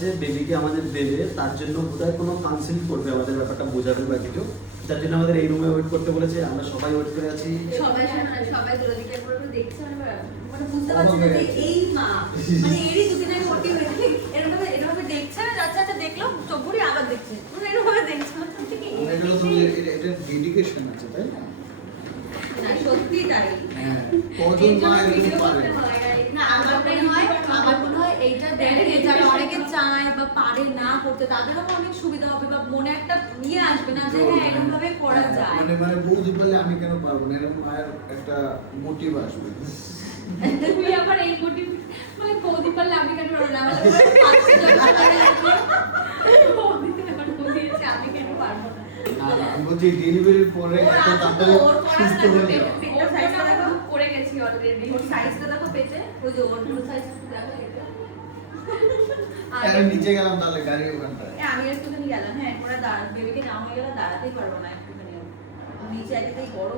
যে বেবিকে আমাদের দেবে তার জন্য বোধহয় কোনো কাউন্সিল করবে আমাদের ব্যাপারটা বোঝাবে বা কিছু, যার জন্য আমাদের এই রুমে ওয়েট করতে বলেছে। আমরা সবাই ওয়েট করে আছি। সবাই দূরদিকে করে দেখছে, মানে বুঝতে পারছে না যে এই মা মানে এরই দুদিন আগে ভর্তি হয়েছে, এরকম দেখছে না, যাচ্ছে আচ্ছা দেখলো চোখ ঘুরি আবার দেখছে, মানে এরকম দেখছে এটা ডেডিকেশন আছে, তাই না? না সত্যি তাই। হ্যাঁ, কজন মা এরকম পারে? না আমার মনে হয় এইটা দেখে যারা অনেকে চায় বা পারে না করতে, তাদেরও অনেক সুবিধা হবে বা মনে একটা নিয়ে আসবে না যে হ্যাঁ এরকম ভাবে করা যায়। মানে বৌদি বললে আমি কেন পারবো না, এরকম মায়ের একটা মোটিভ আসবে। তুমি আবার এই মোটিভ মানে বৌদি পারলে আমি কেন পারবো না, আমাদের আমি কেন পারবো না। আমি বলছি ডেলিভারির পরে এত তাড়াতাড়ি সুস্থ হয়ে যাওয়া। ওর সাইজটা দেখো, করে গেছি অলরেডি। ওর সাইজটা দেখো পেটে, ওই যে ওর সাইজটা দেখো এটা। আমি নিচে গেলাম তাহলে গাড়ি ওখানটায়। আমি একটুখানি গেলাম, হ্যাঁ পরে বেবিকে নাও হয়ে গেলে দাঁড়াতেই পারবো না একটুখানি, নিচে একেতেই গরম।